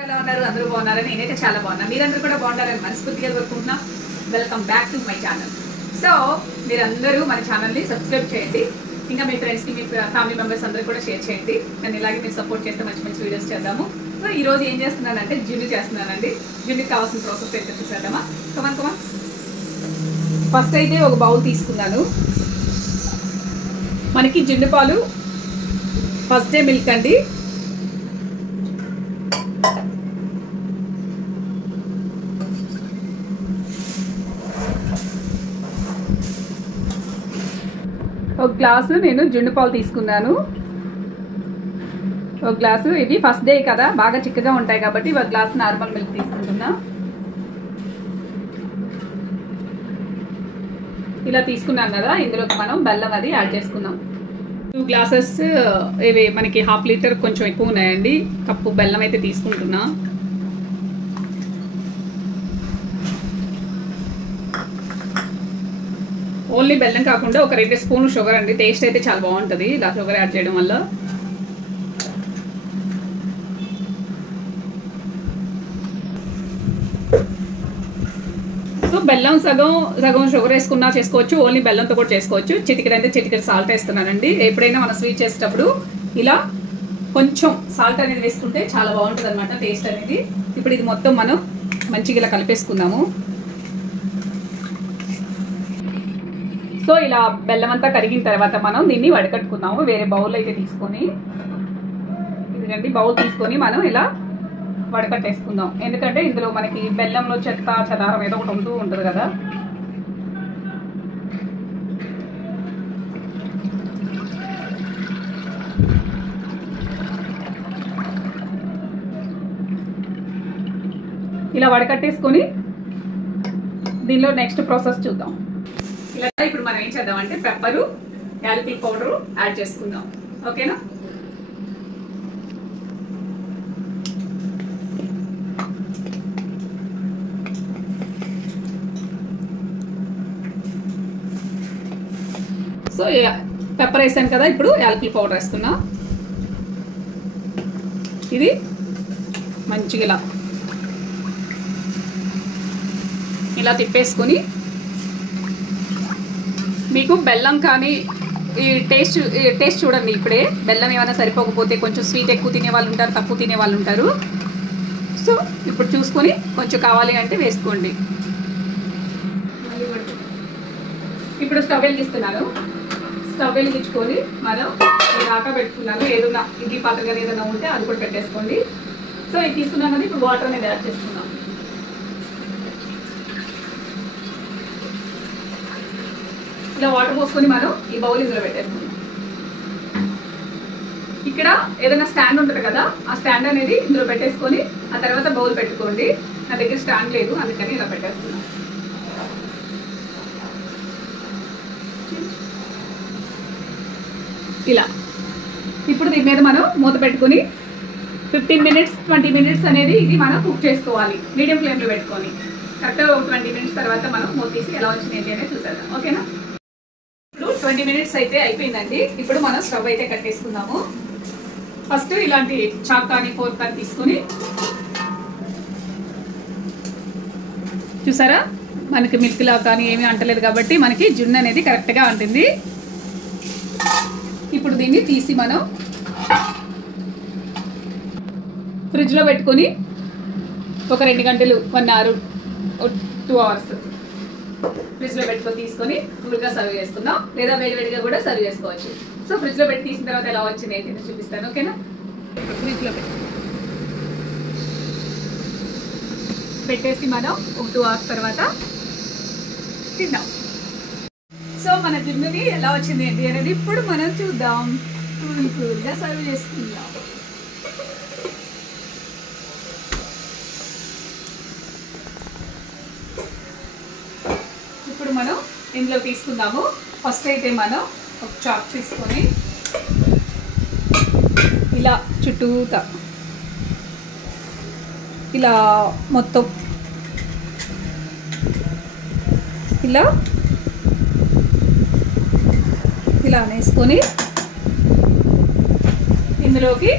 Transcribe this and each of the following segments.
ఎలా ఉన్నారు? అందరూ బాగున్నారని నేనైతే చాలా బాగున్నా. మీరందరూ కూడా బాగుండాలని మనస్ఫూర్తిగా కోరుకుంటున్నా. Welcome back to my channel. So మీరందరూ మన ఛానల్ని సబ్స్క్రైబ్ చేయండి. ఇంకా మీ ఫ్రెండ్స్కి, మీ ఫ్యామిలీ మెంబర్స్ అందరూ కూడా షేర్ చేయండి. నేను ఇలాగే మీరు సపోర్ట్ చేస్తే మంచి మంచి వీడియోస్ చేద్దాము. సో ఈరోజు ఏం చేస్తున్నానంటే జున్ను చేస్తున్నానండి. జున్నుకి కావాల్సిన ప్రాసెస్ అయితే చూసేద్దామా? కమాన్. ఫస్ట్ అయితే ఒక బౌల్ తీసుకున్నాను. మనకి జున్ను పాలు ఫస్ట్ డే మిల్క్ అండి. ఒక గ్లాసు నేను జున్ను పాలు తీసుకున్నాను. ఒక గ్లాసు, ఇవి ఫస్ట్ డే కదా బాగా చిక్కగా ఉంటాయి కాబట్టి ఒక గ్లాసు నార్మల్ మిల్క్ తీసుకుంటున్నా. ఇలా తీసుకున్నాం కదా, ఇందులోకి మనం బెల్లం అది యాడ్ చేసుకున్నాం. 2 గ్లాసెస్ ఇవి మనకి ½ లీటర్ కొంచెం ఎక్కువ ఉన్నాయండి. కప్పు బెల్లం అయితే తీసుకుంటున్నా. ఓన్లీ బెల్లం కాకుండా ఒక 2 స్పూన్లు షుగర్ అండి. టేస్ట్ అయితే చాలా బాగుంటుంది ఇలా షుగర్ యాడ్ చేయడం వల్ల. సో బెల్లం సగం షుగర్ వేసుకున్నా చేసుకోవచ్చు, ఓన్లీ బెల్లంతో కూడా చేసుకోవచ్చు. చిటికెడు సాల్ట్ వేస్తున్నానండి. ఎప్పుడైనా మనం స్వీట్ చేసేటప్పుడు ఇలా కొంచెం సాల్ట్ అనేది వేసుకుంటే చాలా బాగుంటుంది అనమాట టేస్ట్ అనేది. ఇప్పుడు ఇది మొత్తం మనం మంచిగా ఇలా కలిపేసుకుందాము. సో ఇలా బెల్లం అంతా కరిగిన తర్వాత మనం దీన్ని వడకట్టుకుందాము. వేరే బౌల్ అయితే తీసుకొని, ఇదిగండి బౌల్ తీసుకొని మనం ఇలా వడకట్టేసుకుందాం. ఎందుకంటే ఇందులో మనకి బెల్లంలో చెదారం ఏదో ఒకటి ఉంటూ ఉంటుంది కదా. ఇలా వడకట్టేసుకొని దీనిలో నెక్స్ట్ ప్రాసెస్ చూద్దాం. ఇలా ఇప్పుడు మనం ఏం చేద్దామంటే పెప్పరు, యాలకుల పౌడరు యాడ్ చేసుకుందాం. ఓకేనా? సో పెప్పర్ వేసాను కదా, ఇప్పుడు యాలకుల పౌడర్ వేస్తున్నా. ఇది మంచిగా ఇలా తిప్పేసుకొని, మీకు బెల్లం కానీ ఈ టేస్ట్ చూడండి. ఇప్పుడే బెల్లం ఏమైనా సరిపోకపోతే కొంచెం స్వీట్ ఎక్కువ తినే వాళ్ళు ఉంటారు, తక్కువ తినే వాళ్ళు ఉంటారు. సో ఇప్పుడు చూసుకొని కొంచెం కావాలి అంటే వేసుకోండి. ఇప్పుడు స్టవ్ వెలిగిస్తున్నాను. స్టవ్ వెలిగించుకొని మనం దాకా పెట్టుకున్నాను. ఏదైనా ఇడ్లీ పాత్ర కానీ ఏదైనా ఉంటే అది కూడా పెట్టేసుకోండి. సో ఇది తీసుకున్నాం కదా, ఇప్పుడు వాటర్ అనేది యాడ్ చేసుకున్నాం. ఇలా వాటర్ పోసుకొని మనం ఈ బౌల్ ఇందులో పెట్టేసుకున్నాం. ఇక్కడ ఏదైనా స్టాండ్ ఉంటుంది కదా, ఆ స్టాండ్ అనేది ఇందులో పెట్టేసుకొని ఆ తర్వాత బౌల్ పెట్టుకోండి. నా దగ్గర స్టాండ్ లేదు, అందుకని ఇలా పెట్టేస్తున్నాం. ఇలా ఇప్పుడు దీని మీద మనం మూత పెట్టుకుని 15 మినిట్స్ 20 మినిట్స్ అనేది ఇది మనం కుక్ చేసుకోవాలి మీడియం ఫ్లేమ్లో పెట్టుకొని. కరెక్ట్గా 20 మినిట్స్ తర్వాత మనం మూత తీసి ఎలా వచ్చింది ఏంటి అనేది చూసేద్దాం. ఓకేనా? ఇప్పుడు 20 మినిట్స్ అయితే అయిపోయిందండి. ఇప్పుడు మనం స్టవ్ అయితే కట్టేసుకుందాము. ఫస్ట్ ఇలాంటి చాక్ కానీ ఫోర్క్ కానీ తీసుకుని, చూసారా మనకి మిల్క్లా కానీ ఏమీ అంటలేదు కాబట్టి మనకి జున్ను అనేది కరెక్ట్గా ఉంటుంది. ఇప్పుడు దీన్ని తీసి మనం ఫ్రిడ్జ్లో పెట్టుకొని ఒక 2 గంటలు 1 అవర్ 2 అవర్స్ ఫ్రిడ్జ్లో పెట్టుకొని తీసుకొని కూల్గా సర్వ్ చేసుకుందాం, లేదా వేడివేడిగా కూడా సర్వ్ చేసుకోవచ్చు. సో ఫ్రిడ్జ్లో పెట్టి తీసిన తర్వాత ఎలా వచ్చింది ఏంటి చూపిస్తాను. ఓకేనా? ఫ్రిడ్జ్లో పెట్టేసి మనం ఒక 2 అవర్స్ తర్వాత తిందాం. సో మన జున్నుని ఎలా వచ్చింది ఏంటి అనేది ఇప్పుడు మనం చూద్దాం. కూల్గా సర్వ్ చేసుకుందాం. ఇప్పుడు మనం ఇందులో తీసుకుందాము. ఫస్ట్ అయితే మనం ఒక చాక్ తీసుకొని ఇలా చుట్టూతా ఇలా మొత్తం ఇలా ఇలా వేసుకొని ఇందులోకి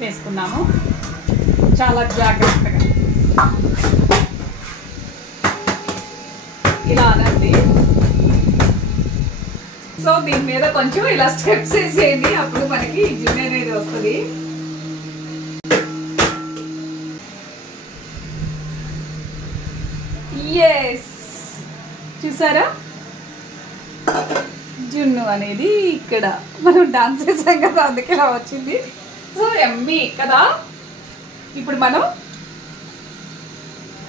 వేసుకున్నాము. చాలా జాగ్రత్తగా ఇలా అనండి. సో దీని మీద కొంచెం ఇలా స్టెప్స్ వేసేయండి, అప్పుడు మనకి జున్ను అనేది వస్తుంది. ఎస్, చూసారా జున్ను అనేది ఇక్కడ మనం డాన్స్ చేసాం కదా, అందుకే ఇలా వచ్చింది. సో ఎమ్మీ కదా. ఇప్పుడు మనం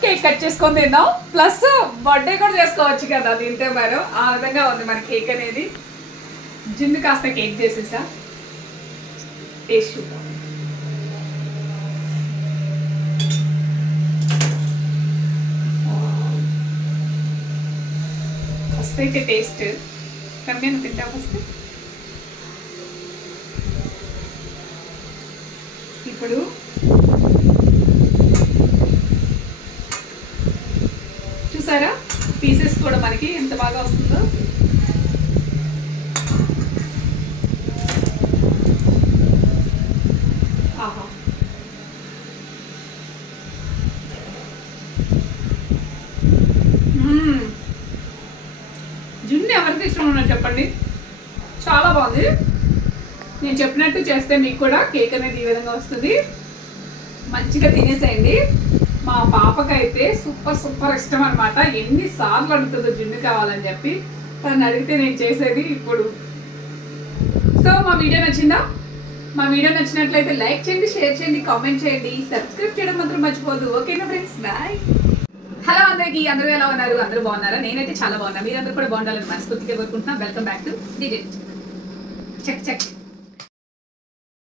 కేక్ కట్ చేసుకొని తిందాం, ప్లస్ బర్త్డే కూడా చేసుకోవచ్చు కదా తింటే. మనం ఆ విధంగా ఉంది మన కేక్ అనేది. జున్ను కాస్త కేక్ చేసేసా, టేస్ట్ చూద్దాం. ఫస్ట్ అయితే టేస్ట్ కమ్మేను తింటా ఫస్ట్. ఇప్పుడు చూసారా పీసెస్ కూడా మనకి ఎంత బాగా వస్తుందో. ఆహా, జున్ను ఎవరికి ఇష్టం ఉన్నది చెప్పండి, చాలా బాగుంది. నేను చెప్పినట్టు చేస్తే మీకు కూడా కేక్ అనేది ఈ విధంగా వస్తుంది. మంచిగా తినేసేయండి. మా పాపకైతే సూపర్ సూపర్ ఇష్టం అనమాట. ఎన్నిసార్లు అడుగుతుందో జున్ను కావాలని చెప్పి, తను అడిగితే నేను చేసేది ఇప్పుడు. సో మా వీడియో నచ్చిందా? మా వీడియో నచ్చినట్లయితే లైక్ చేయండి, షేర్ చేయండి, కామెంట్ చేయండి, సబ్స్క్రైబ్ చేయడం మాత్రం మర్చిపోదు. ఓకేనా ఫ్రెండ్స్, బాయ్. హలో అందరికీ, అందరూ ఎలా ఉన్నారు? అందరూ బాగున్నారా? నేనైతే చాలా బాగున్నా. మీరందరూ కూడా బాగుండాలని మనస్ఫూర్తిగా కోరుకుంటున్నా. Welcome back to the check check.